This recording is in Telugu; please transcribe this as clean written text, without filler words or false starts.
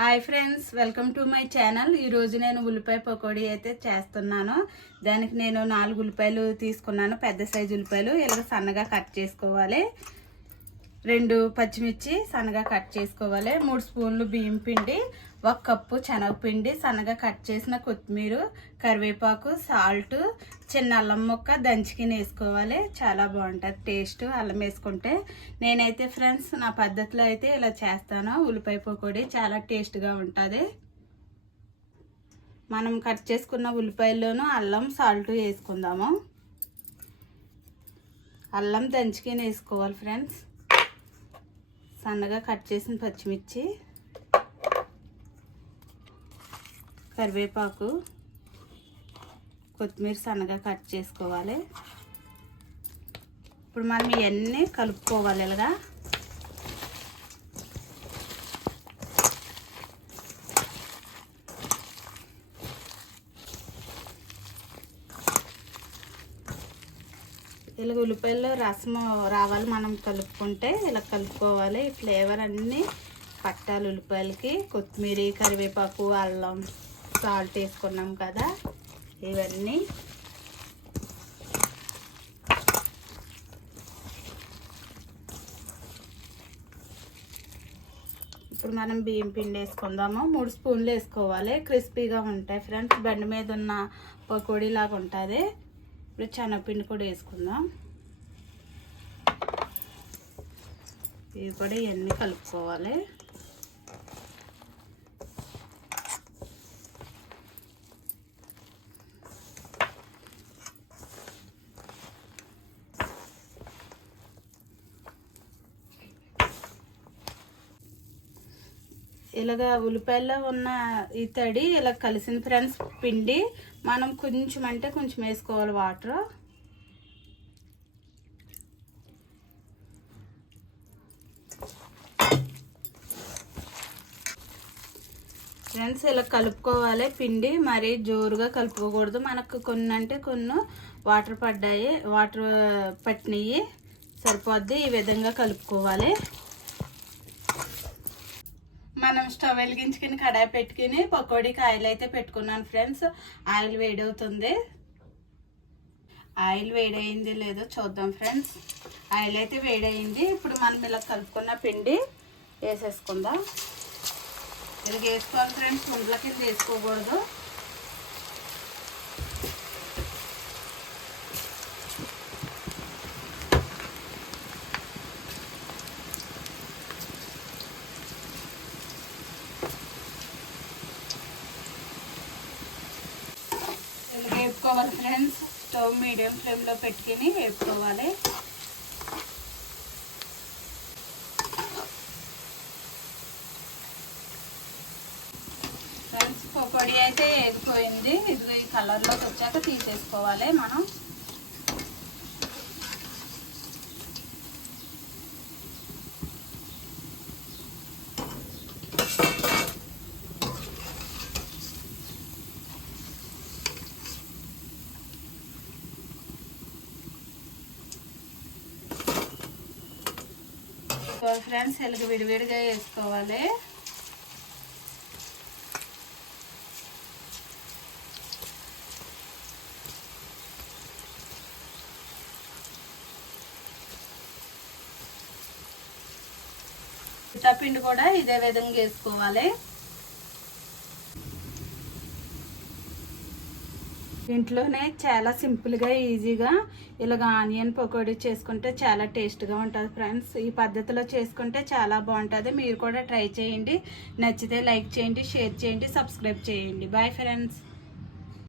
Hi friends, welcome to my channel. ఈరోజు నేను ఉల్లిపాయ పకోడీ అయితే చేస్తున్నాను. దానికి నేను 4 ఉల్లిపాయలు తీసుకున్నాను, పెద్ద సైజు ఉల్లిపాయలు. ఇలా సన్నగా కట్ చేసుకోవాలి. 2 పచ్చిమిర్చి సన్నగా కట్ చేసుకోవాలి. 3 స్పూన్లు బియ్యం పిండి, 1 కప్పు శనగపిండి, సన్నగా కట్ చేసిన కొత్తిమీర, కరివేపాకు, సాల్ట్, చిన్న అల్లం ముక్క దంచుకుని వేసుకోవాలి. చాలా బాగుంటుంది టేస్ట్ అల్లం వేసుకుంటే. నేనైతే ఫ్రెండ్స్ నా పద్ధతిలో అయితే ఇలా చేస్తాను. ఉల్లిపాయ పకోడీ చాలా టేస్ట్గా ఉంటుంది. మనం కట్ చేసుకున్న ఉల్లిపాయల్లోనూ అల్లం, సాల్ట్ వేసుకుందాము. అల్లం దంచుకుని వేసుకోవాలి ఫ్రెండ్స్. సన్నగా కట్ చేసిన పచ్చిమిర్చి, కరివేపాకు, కొత్తిమీర సన్నగా కట్ చేసుకోవాలి. ఇప్పుడు మనం ఇవన్నీ కలుపుకోవాలి. ఇలాగా ఇలా ఉల్లిపాయల్లో రసం రావాలి, మనం కలుపుకుంటే ఇలా కలుపుకోవాలి. ఈ ఫ్లేవర్ అన్నీ పట్టాలి ఉల్లిపాయలకి. కొత్తిమీర, కరివేపాకు, అల్లం, సాల్ట్ వేసుకున్నాం కదా, ఇవన్నీ ఇప్పుడు మనం బియ్యం పిండి వేసుకుందాము. 3 స్పూన్లు వేసుకోవాలి. క్రిస్పీగా ఉంటాయి ఫ్రెండ్స్. బండి మీద ఉన్న పకోడీ లాగా ఉంటుంది. ఇప్పుడు శనగపిండి కూడా వేసుకుందాం. ఇవి కూడా ఇవన్నీ కలుపుకోవాలి. ఇలాగా ఉల్లిపాయల్లో ఉన్న ఈ తడి ఇలా కలిసిన ఫ్రెండ్స్ పిండి మనం కొంచెం అంటే కొంచెం వేసుకోవాలి వాటర్. ఫ్రెండ్స్ ఇలా కలుపుకోవాలి. పిండి మరీ జోరుగా కలుపుకోకూడదు. మనకు కొన్ని అంటే కొన్ని వాటర్ పట్టినవి సరిపోద్ది. ఈ విధంగా కలుపుకోవాలి. మనం స్టవ్ వెలిగించుకుని కడాయి పెట్టుకుని పకోడీకి ఆయిల్ అయితే పెట్టుకున్నాను ఫ్రెండ్స్. ఆయిల్ వేడవుతుంది. ఆయిల్ వేడయింది లేదో చూద్దాం ఫ్రెండ్స్. ఆయిల్ అయితే వేడయింది. ఇప్పుడు మనం ఇలా కలుపుకున్న పిండి వేసేసుకుందాం. ఇలా వేసుకోవాలి ఫ్రెండ్స్, ఉండల కింద వేసుకోకూడదు. వేపుకోవాలి ఫ్రెండ్స్. స్టవ్ మీడియం ఫ్లేమ్లో పెట్టుకుని వేపుకోవాలి. ఫ్రెండ్స్ పకోడీ అయితే వేగిపోయింది. ఇది ఈ కలర్లోకి వచ్చాక తీసేసుకోవాలి మనం. ఫ్రెండ్స్ ఇలాగ విడివిడిగా వేసుకోవాలి. పిండి కూడా ఇదే విధంగా వేసుకోవాలి. ఇంట్లోనే చాలా సింపుల్గా ఈజీగా ఇలాగ ఆనియన్ పకోడీ చేసుకుంటే చాలా టేస్ట్గా ఉంటుంది ఫ్రెండ్స్. ఈ పద్ధతిలో చేసుకుంటే చాలా బాగుంటుంది. మీరు కూడా ట్రై చేయండి. నచ్చితే లైక్ చేయండి, షేర్ చేయండి, సబ్స్క్రైబ్ చేయండి. Bye friends.